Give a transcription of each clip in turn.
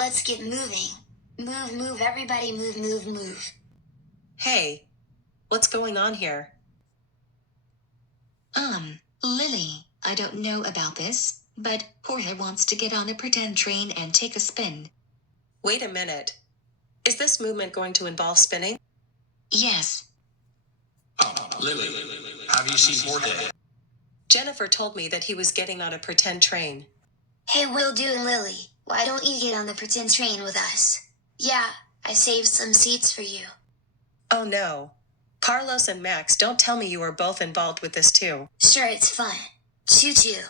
let's get moving. Move, everybody move. Hey, what's going on here? Lily, I don't know about this, but Jorge wants to get on a pretend train and take a spin. Wait a minute. Is this movement going to involve spinning? Yes. Lily, have you seen Jorge? Jennifer told me that he was getting on a pretend train. Hey, Will Do and Lily, why don't you get on the pretend train with us? Yeah, I saved some seats for you. Oh no. Carlos and Max, don't tell me you are both involved with this too. Sure, it's fun. Choo-choo.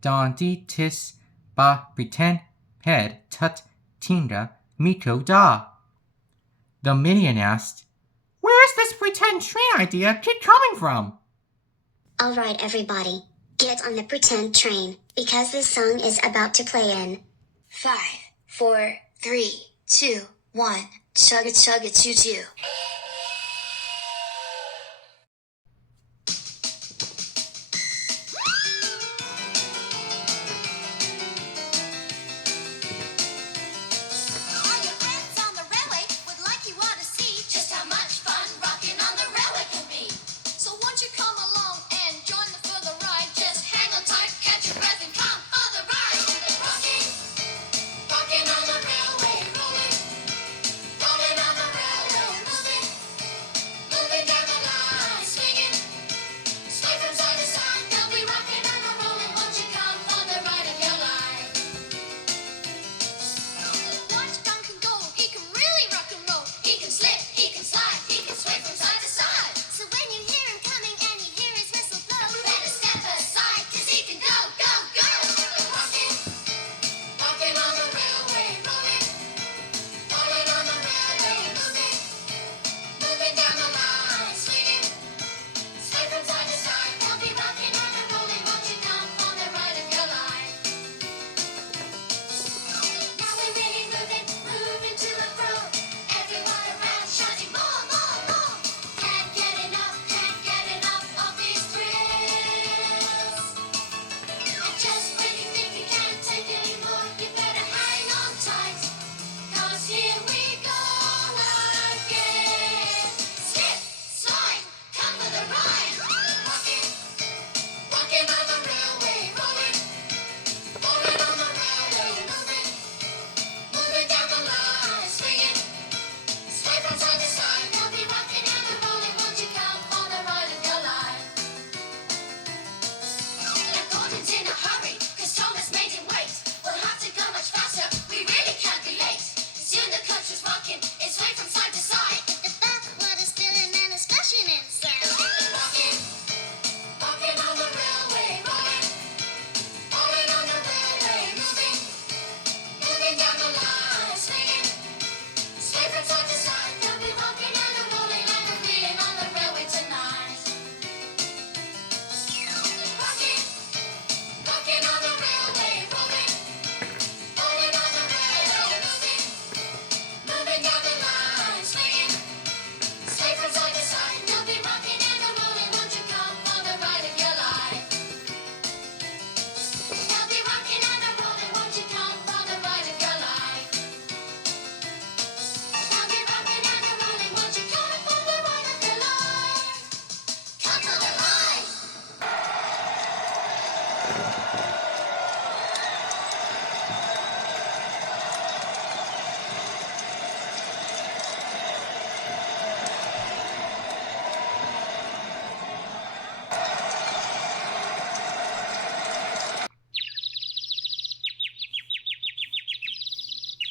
Dondi tis ba pretend head tut tinda miko da. The Minion asked, "Where's this pretend train idea keep coming from?" Alright everybody, get on the pretend train, because this song is about to play in 5, 4, 3, 2, 1. Chugga chugga choo-choo.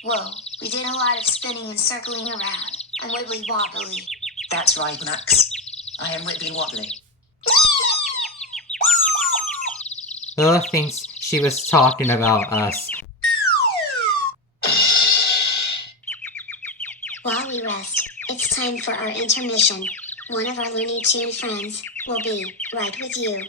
Whoa, we did a lot of spinning and circling around. I'm wibbly wobbly. That's right, Max. I am wibbly wobbly. Lila thinks she was talking about us. While we rest, it's time for our intermission. One of our Looney Tune friends will be right with you.